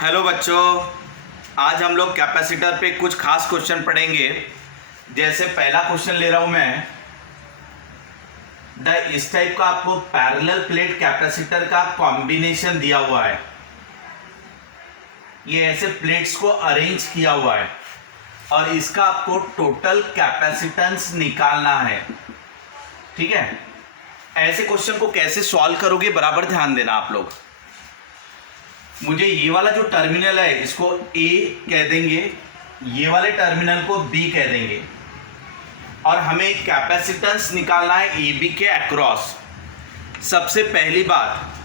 Hello बच्चों, आज हम लोग कैपेसिटर पे कुछ खास क्वेश्चन पढ़ेंगे। जैसे पहला क्वेश्चन ले रहा हूं मैं, इस टाइप का आपको पैरेलल प्लेट कैपेसिटर का कॉम्बिनेशन दिया हुआ है। ये ऐसे प्लेट्स को अरेंज किया हुआ है और इसका आपको टोटल कैपेसिटेंस निकालना है। ठीक है, ऐसे क्वेश्चन को कैसे सॉल्व करोगे बराबर ध्यान देना आप लोग। मुझे ये वाला जो टर्मिनल है इसको ए कह देंगे, ये वाले टर्मिनल को बी कह देंगे और हमें कैपेसिटेंस निकालना है ए बी के अक्रॉस। सबसे पहली बात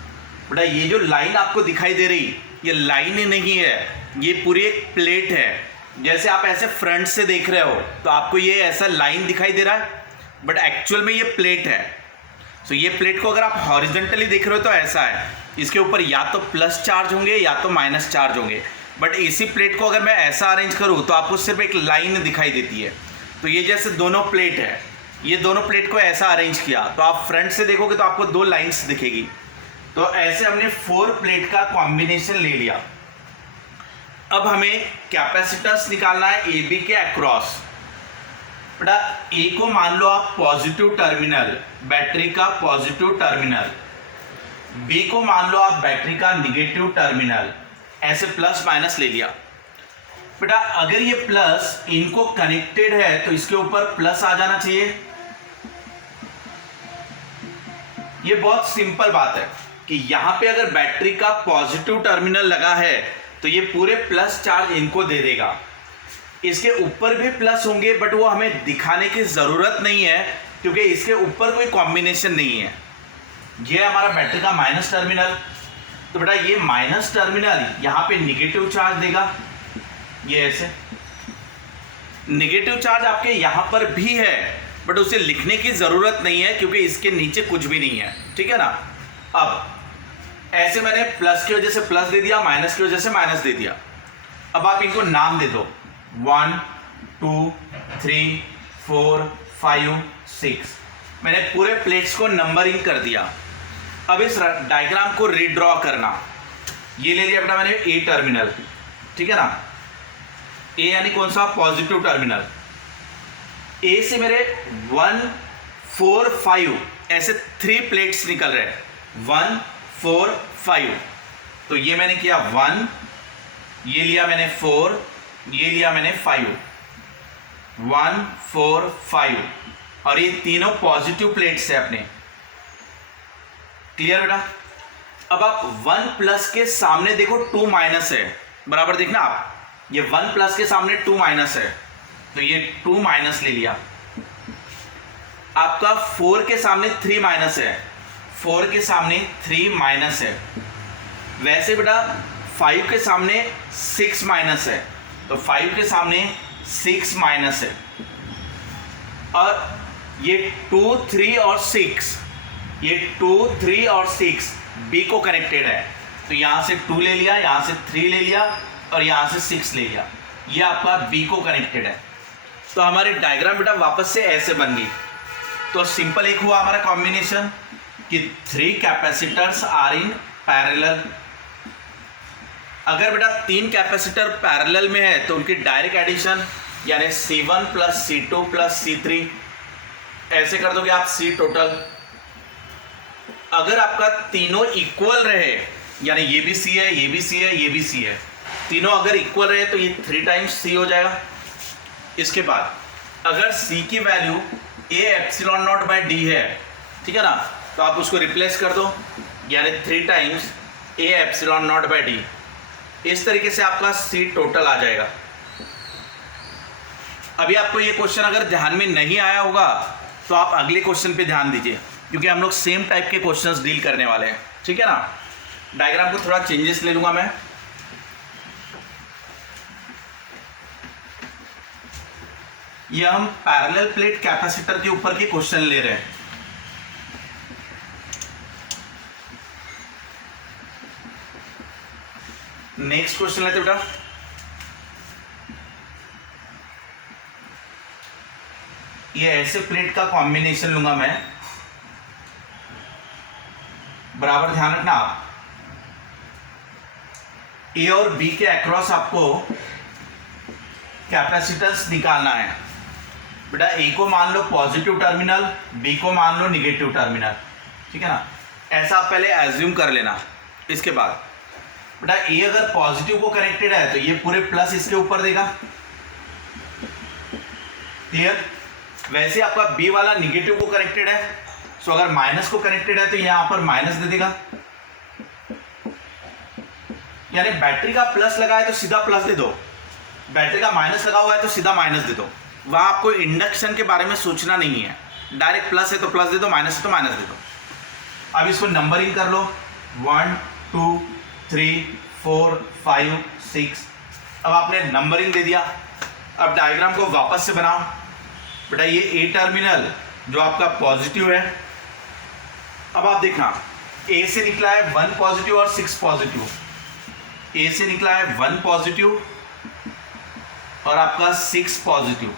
बेटा, ये जो लाइन आपको दिखाई दे रही ये लाइन नहीं है, ये पूरी एक प्लेट है। जैसे आप ऐसे फ्रंट से देख रहे हो तो आपको ये ऐसा लाइन दिखाई दे रहा है, बट एक्चुअल में ये प्लेट है। सो ये प्लेट को अगर आप हॉरिजॉन्टली देख रहे हो तो ऐसा है, इसके ऊपर या तो प्लस चार्ज होंगे या तो माइनस चार्ज होंगे। बट इसी प्लेट को अगर मैं ऐसा अरेंज करूँ तो आपको सिर्फ एक लाइन दिखाई देती है। तो ये जैसे दोनों प्लेट है, ये दोनों प्लेट को ऐसा अरेंज किया तो आप फ्रंट से देखोगे तो आपको दो लाइंस दिखेगी। तो ऐसे हमने 4 प्लेट का कॉम्बिनेशन ले लिया। अब हमें कैपेसिटेंस निकालना है ए बी के अक्रॉस। बेटा ए को मान लो आप पॉजिटिव टर्मिनल, बैटरी का पॉजिटिव टर्मिनल, बी को मान लो आप बैटरी का निगेटिव टर्मिनल। ऐसे प्लस माइनस ले लिया। बेटा अगर ये प्लस इनको कनेक्टेड है तो इसके ऊपर प्लस आ जाना चाहिए। ये बहुत सिंपल बात है कि यहां पे अगर बैटरी का पॉजिटिव टर्मिनल लगा है तो ये पूरे प्लस चार्ज इनको दे देगा। इसके ऊपर भी प्लस होंगे बट वो हमें दिखाने की जरूरत नहीं है क्योंकि इसके ऊपर कोई कॉम्बिनेशन नहीं है। ये हमारा बैटरी का माइनस टर्मिनल, तो बेटा ये माइनस टर्मिनल यहाँ पे निगेटिव चार्ज देगा। ये ऐसे निगेटिव चार्ज आपके यहाँ पर भी है बट उसे लिखने की ज़रूरत नहीं है क्योंकि इसके नीचे कुछ भी नहीं है। ठीक है ना। अब ऐसे मैंने प्लस की वजह से प्लस दे दिया, माइनस की वजह से माइनस दे दिया। अब आप इनको नाम दे दो, 1 2 3 4 5 6। मैंने पूरे प्लेट्स को नंबरिंग कर दिया। अब इस डायग्राम को रीड्रॉ करना। ये ले लिया बेटा मैंने ए टर्मिनल, ठीक है ना। ए यानी कौन सा, पॉजिटिव टर्मिनल। ए से मेरे 1 4 5 ऐसे 3 प्लेट्स निकल रहे हैं, 1 4 5। तो ये मैंने किया 1, ये लिया मैंने 4, ये लिया मैंने 5, 1 4 5 और ये तीनों पॉजिटिव प्लेट्स है अपने। क्लियर बेटा। अब आप 1 प्लस के सामने देखो 2 माइनस है, बराबर देखना आप। ये 1 प्लस के सामने 2 माइनस है तो ये 2 माइनस ले लिया। आपका 4 के सामने 3 माइनस है, 4 के सामने 3 माइनस है। वैसे बेटा 5 के सामने 6 माइनस है तो 5 के सामने 6 माइनस है। और ये 2 3 और 6, ये 2 3 और 6 बी को कनेक्टेड है तो यहां से 2 ले लिया, यहां से 3 ले लिया और यहां से 6 ले लिया। ये आपका बी को कनेक्टेड है। तो हमारी डायग्राम बेटा वापस से ऐसे बन गई। तो सिंपल एक हुआ हमारा कॉम्बिनेशन कि 3 कैपेसिटर्स आर इन पैरेलल। अगर बेटा 3 कैपेसिटर पैरेलल में है तो उनकी डायरेक्ट एडिशन यानी C1 plus C2 plus C3 ऐसे कर दोगे आप C टोटल। अगर आपका तीनों इक्वल रहे यानी ये भी C है, ये भी C है, ये भी C है, तीनों अगर इक्वल रहे तो ये 3 टाइम्स C हो जाएगा। इसके बाद अगर C की value A epsilon naught by D है, ठीक है ना, तो आप उसको रिप्लेस कर दो यानी 3 times A epsilon naught by D। इस तरीके से आपका C टोटल आ जाएगा। अभी आपको ये क्वेश्चन अगर ध्यान में नहीं आया होगा तो आप अगले क्वेश्चन पे ध्यान दीजिए क्योंकि हम लोग सेम टाइप के क्वेश्चंस डील करने वाले हैं। ठीक है ना। डायग्राम को थोड़ा चेंजेस ले लूंगा मैं। ये हम पैरेलल प्लेट कैपेसिटर के ऊपर के क्वेश्चन ले रहे हैं। नेक्स्ट क्वेश्चन लेते बेटा। ये ऐसे प्लेट का कॉम्बिनेशन लूंगा मैं, बराबर ध्यान रखना आप। ए और बी के अक्रॉस आपको कैपेसिटेंस निकालना है। बेटा ए को मान लो पॉजिटिव टर्मिनल, बी को मान लो निगेटिव टर्मिनल, ठीक है ना। ऐसा आप पहले एज्यूम कर लेना। इसके बाद बेटा ए अगर पॉजिटिव को कनेक्टेड है तो ये पूरे प्लस इसके ऊपर देगा, क्लियर। वैसे आपका बी वाला निगेटिव को कनेक्टेड है, तो अगर माइनस को कनेक्टेड है तो यहां पर माइनस दे देगा। यानी बैटरी का प्लस लगा है तो सीधा प्लस दे दो, बैटरी का माइनस लगा हुआ है तो सीधा माइनस दे दो। वहां आपको इंडक्शन के बारे में सोचना नहीं है, डायरेक्ट प्लस है तो प्लस दे दो, माइनस है तो माइनस दे दो। अब इसको नंबरिंग कर लो, 1 2 3 4 5 6। अब आपने नंबरिंग दे दिया। अब डायग्राम को वापस से बनाओ। बेटा ये ए टर्मिनल जो आपका पॉजिटिव है, अब आप देखना ए से निकला है 1 पॉजिटिव और 6 पॉजिटिव। ए से निकला है 1 पॉजिटिव और आपका 6 पॉजिटिव।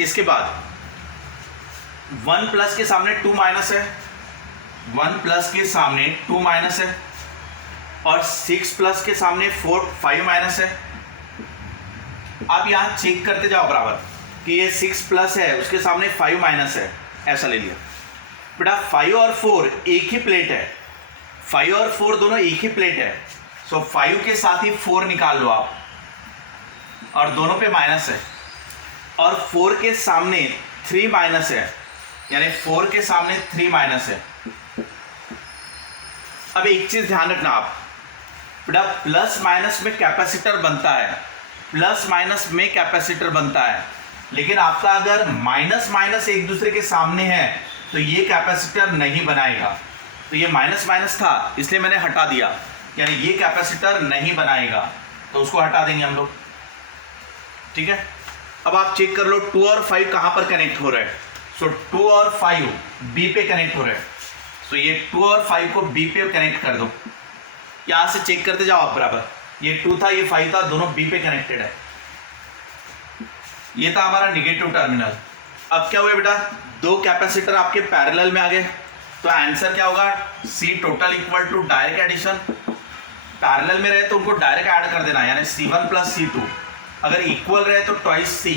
इसके बाद 1 प्लस के सामने 2 माइनस है, 1 प्लस के सामने 2 माइनस है, और 6 प्लस के सामने 5 माइनस है। आप यहां चेक करते जाओ बराबर कि ये 6 प्लस है, उसके सामने 5 माइनस है, ऐसा ले लिया। बेटा 5 और 4 एक ही प्लेट है, 5 और 4 दोनों एक ही प्लेट है, सो 5 के साथ ही 4 निकाल लो आप, और दोनों पे माइनस है। और 4 के सामने 3 माइनस है, यानी 4 के सामने 3 माइनस है। अब एक चीज ध्यान रखना आप, बेटा प्लस माइनस में कैपेसिटर बनता है, प्लस माइनस में कैपेसिटर बनता है, लेकिन आपका अगर माइनस माइनस एक दूसरे के सामने है तो ये कैपेसिटर नहीं बनाएगा। तो ये माइनस माइनस था इसलिए मैंने हटा दिया, यानी ये कैपेसिटर नहीं बनाएगा, तो उसको हटा देंगे हम लोग, ठीक है। अब आप चेक कर लो 2 और 5 कहां पर कनेक्ट हो रहे हैं। सो 2 और 5 बी पे कनेक्ट हो रहे हैं, सो ये 2 और 5 को बी पे कनेक्ट कर दो। यहां से चेक करते जाओ आप बराबर, ये 2 था ये 5 था, दोनों बी पे कनेक्टेड है। ये था हमारा निगेटिव टर्मिनल। अब क्या हुआ बेटा, 2 कैपेसिटर आपके पैरेलल में आ गए, तो आंसर क्या होगा, C total equal to direct addition. Parallel में रहे तो उनको डायरेक्ट ऐड कर देना, यानी C1 प्लस C2। अगर इक्वल रहे तो ट्वाइस C।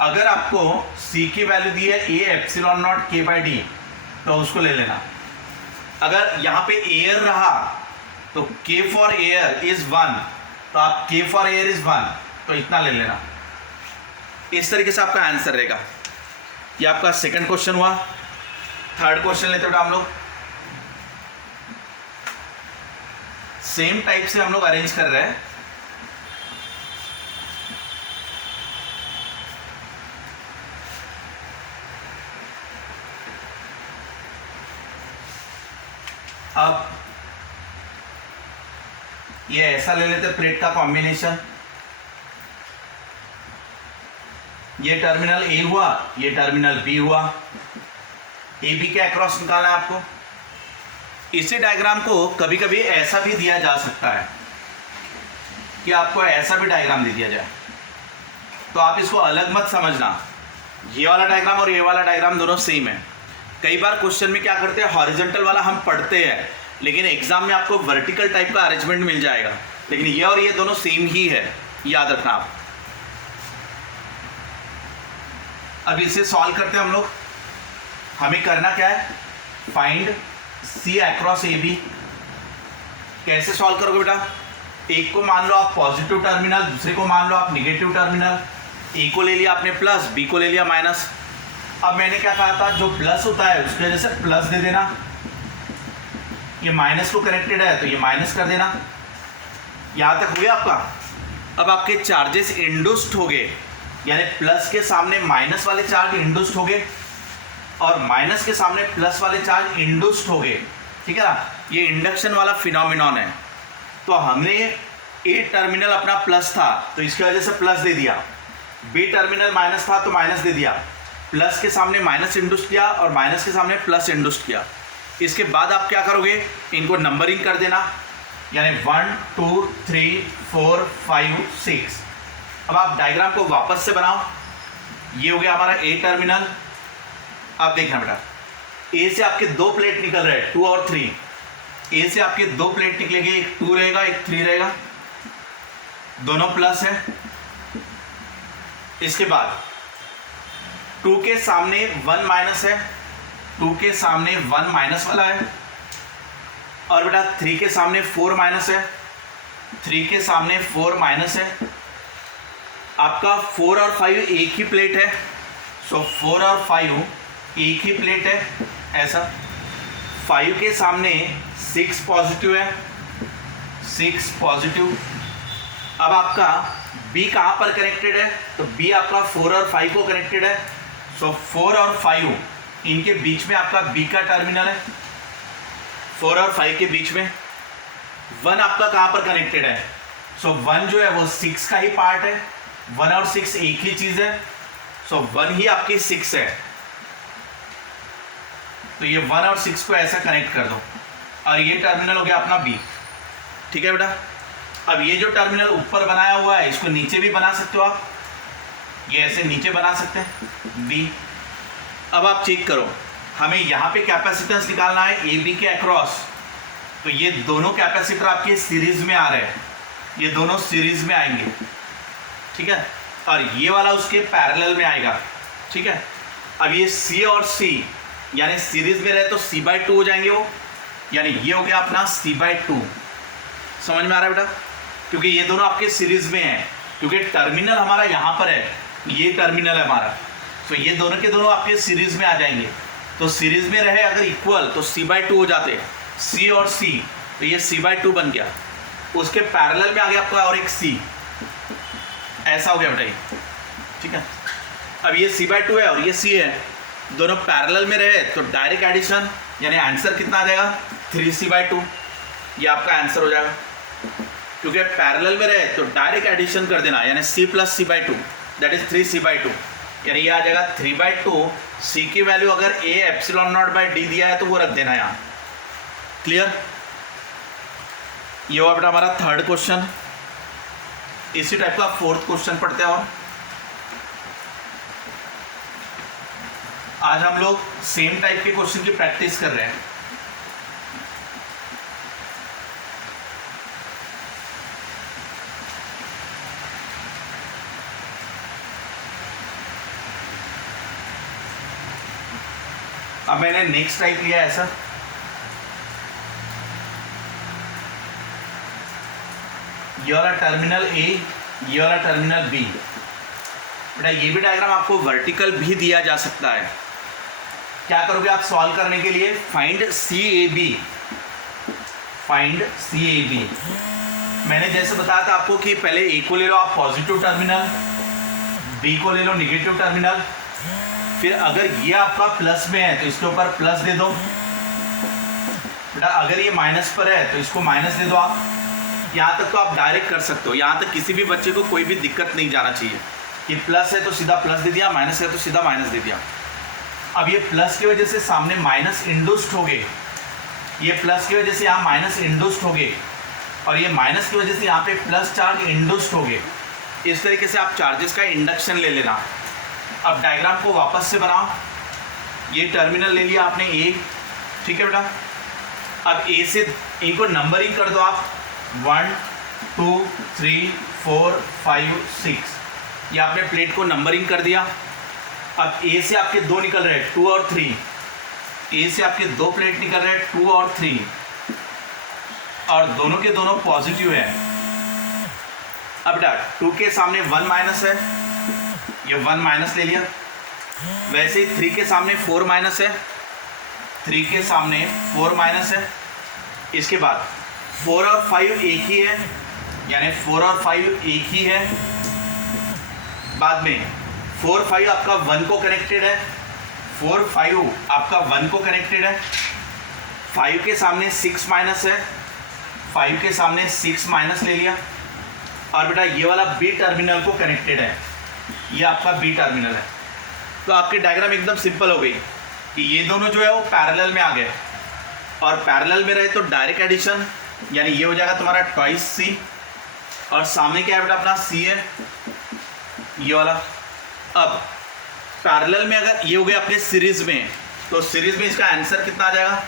अगर आपको C की वैल्यू दी है A एप्सिलॉन नॉट K/D, तो उसको ले लेना। अगर यहाँ पे एयर रहा तो K फॉर एयर इज 1, तो आप K फॉर एयर इज 1, तो इतना ले लेना। इस तरीके से आपका आंसर रहेगा। ये आपका सेकंड क्वेश्चन हुआ। थर्ड क्वेश्चन लेते बेटा हम लोग, सेम टाइप से हम लोग अरेंज कर रहे हैं। अब ये ऐसा ले लेते प्लेट का कॉम्बिनेशन, ये टर्मिनल ए हुआ, ये टर्मिनल बी हुआ, ए बी के अक्रॉस निकालना है आपको। इसी डायग्राम को कभी कभी ऐसा भी दिया जा सकता है कि आपको ऐसा भी डायग्राम दे दिया जाए, तो आप इसको अलग मत समझना। ये वाला डायग्राम और ये वाला डायग्राम दोनों सेम है। कई बार क्वेश्चन में क्या करते हैं, हॉरिजॉन्टल वाला हम पढ़ते हैं, लेकिन एग्जाम में आपको वर्टिकल टाइप का अरेंजमेंट मिल जाएगा, लेकिन ये और ये दोनों सेम ही है, याद रखना आप। अब इसे सॉल्व करते हैं हम लोग। हमें करना क्या है, find c across a b. कैसे सॉल्व करोगे बेटा, एक को मान लो आप पॉजिटिव टर्मिनल, दूसरे को मान लो आप निगेटिव टर्मिनल। ए को ले लिया आपने प्लस, बी को ले लिया माइनस। अब मैंने क्या कहा था, जो प्लस होता है उसकी वजह से प्लस दे देना, ये माइनस को कनेक्टेड है तो ये माइनस कर देना। यहां तक हो गया आपका। अब आपके चार्जेस इंड्यूस्ड हो गए, यानी प्लस के सामने माइनस वाले चार्ज इंड्यूस्ड हो गए और माइनस के सामने प्लस वाले चार्ज इंड्यूस्ड हो गए, ठीक है ना। ये इंडक्शन वाला फिनोमिनॉन है। तो हमने ए टर्मिनल अपना प्लस था तो इसकी वजह से प्लस दे दिया, बी टर्मिनल माइनस था तो माइनस दे दिया, प्लस के सामने माइनस इंड्यूस किया और माइनस के सामने प्लस इंड्यूस किया। इसके बाद आप क्या करोगे, इनको नंबरिंग कर देना, यानी 1 2 3 4 5 6। अब आप डायग्राम को वापस से बनाओ। ये हो गया हमारा ए टर्मिनल। अब देखना बेटा, ए से आपके 2 प्लेट निकल रहे हैं 2 और 3। ए से आपके दो प्लेट निकलेंगे, एक 2 रहेगा एक 3 रहेगा, दोनों प्लस है। इसके बाद 2 के सामने 1 माइनस है, 2 के सामने 1 माइनस वाला है, और बेटा 3 के सामने 4 माइनस है, 3 के सामने 4 माइनस है। आपका 4 और 5 एक ही प्लेट है, सो 4 और 5 एक ही प्लेट है ऐसा। 5 के सामने 6 पॉजिटिव है, 6 पॉजिटिव। अब आपका B कहाँ पर कनेक्टेड है, तो B आपका 4 और 5 को कनेक्टेड है, सो 4 और 5 इनके बीच में आपका B का टर्मिनल है, 4 और 5 के बीच में। 1 आपका कहाँ पर कनेक्टेड है, सो 1 जो है वो 6 का ही पार्ट है, 1 और 6 एक ही चीज है, सो 1 ही आपकी 6 है, तो ये 1 और 6 को ऐसा कनेक्ट कर दो, और ये टर्मिनल हो गया अपना B। ठीक है बेटा। अब ये जो टर्मिनल ऊपर बनाया हुआ है इसको नीचे भी बना सकते हो आप, ये ऐसे नीचे बना सकते हैं B। अब आप चेक करो, हमें यहाँ पे कैपेसिटेंस निकालना है ए बी के अक्रॉस, तो ये दोनों कैपेसिटर आपके सीरीज में आ रहे हैं, ये दोनों सीरीज में आएंगे, ठीक है, और ये वाला उसके पैरेलल में आएगा, ठीक है। अब ये C और C यानी सीरीज में रहे तो C/2 हो जाएंगे वो, यानी ये हो गया अपना C/2। समझ में आ रहा है बेटा, क्योंकि ये दोनों आपके सीरीज में हैं, क्योंकि टर्मिनल हमारा यहाँ पर है, ये टर्मिनल है हमारा, तो ये दोनों के दोनों आपके सीरीज में आ जाएंगे। तो सीरीज में रहे अगर इक्वल तो C/2 हो जाते हैं, C और C, तो ये C/2 बन गया। उसके पैरेलल में आ गया आपका और एक C, ऐसा हो गया बेटा ये, ठीक है। अब ये C/2 है और ये C है, दोनों पैरेलल में रहे तो डायरेक्ट एडिशन, यानी आंसर कितना आ जाएगा 3C/2, ये आपका आंसर हो जाएगा। क्योंकि पैरेलल में रहे तो डायरेक्ट एडिशन कर देना, यानी C + C/2 that is 3C/2, यानी ये आ जाएगा 3/2। C की वैल्यू अगर A ε0/d दिया है तो वो रख देना यहाँ। क्लियर? ये हुआ बेटा हमारा थर्ड क्वेश्चन। इसी टाइप का फोर्थ क्वेश्चन पढ़ते हैं। और आज हम लोग सेम टाइप के क्वेश्चन की प्रैक्टिस कर रहे हैं। अब मैंने नेक्स्ट टाइप लिया ऐसा, ये वाला टर्मिनल A, ये वाला टर्मिनल B। बेटा ये भी डायग्राम आपको वर्टिकल भी दिया जा सकता है। क्या करोगे आप सॉल्व करने के लिए, फाइंड CAB, फाइंड CAB। मैंने जैसे बताया था आपको कि पहले A को ले लो आप पॉजिटिव टर्मिनल, B को ले लो निगेटिव टर्मिनल, फिर अगर ये आपका प्लस में है तो इसके ऊपर प्लस दे दो। बेटा अगर ये माइनस पर है तो इसको माइनस दे दो आप। यहाँ तक तो आप डायरेक्ट कर सकते हो, यहाँ तक किसी भी बच्चे को कोई भी दिक्कत नहीं जाना चाहिए कि प्लस है तो सीधा प्लस दे दिया, माइनस है तो सीधा माइनस दे दिया। अब ये प्लस की वजह से सामने माइनस इंड्यूस्ड हो गए, ये प्लस की वजह से यहाँ माइनस इंड्यूस्ड हो गए, और ये माइनस की वजह से यहाँ पे प्लस चार्ज इंड्यूस्ड हो गए। इस तरीके से आप चार्जेस का इंडक्शन ले लेना। अब डायग्राम को वापस से बनाओ। ये टर्मिनल ले लिया आपने A, ठीक है बेटा। अब A से इनको नंबरिंग कर दो आप, 1 2 3 4 5 6, ये आपने प्लेट को नंबरिंग कर दिया। अब A से आपके दो निकल रहे हैं 2 और 3, A से आपके दो प्लेट निकल रहे हैं 2 और 3, और दोनों के दोनों पॉजिटिव है। अब बेटा 2 के सामने 1 माइनस है, ये 1 माइनस ले लिया। वैसे ही 3 के सामने 4 माइनस है, 3 के सामने 4 माइनस है। इसके बाद 4 और 5 एक ही है, यानी 4 और 5 एक ही है। बाद में 4 5 आपका 1 को कनेक्टेड है, 4 5 आपका 1 को कनेक्टेड है। 5 के सामने 6 माइनस है, 5 के सामने 6 माइनस ले लिया। और बेटा ये वाला B टर्मिनल को कनेक्टेड है, ये आपका B टर्मिनल है। तो आपकी डायग्राम एकदम सिंपल हो गई कि ये दोनों जो है वो पैरेलल में आ गए, और पैरेलल में रहे तो डायरेक्ट एडिशन, यानी ये हो जाएगा तुम्हारा ट्वाइस C, और सामने क्या है बेटा अपना C है, ये वाला। अब पैरेलल में अगर ये हो गया अपने सीरीज में, तो सीरीज में इसका आंसर कितना आ जाएगा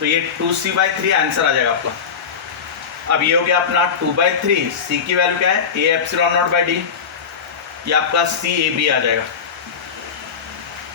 तो ये 2c/3 आंसर आ जाएगा आपका। अब ये हो गया अपना 2/3, सी की वैल्यू क्या है, a ε0/d, ये आपका सी ए बी आ जाएगा।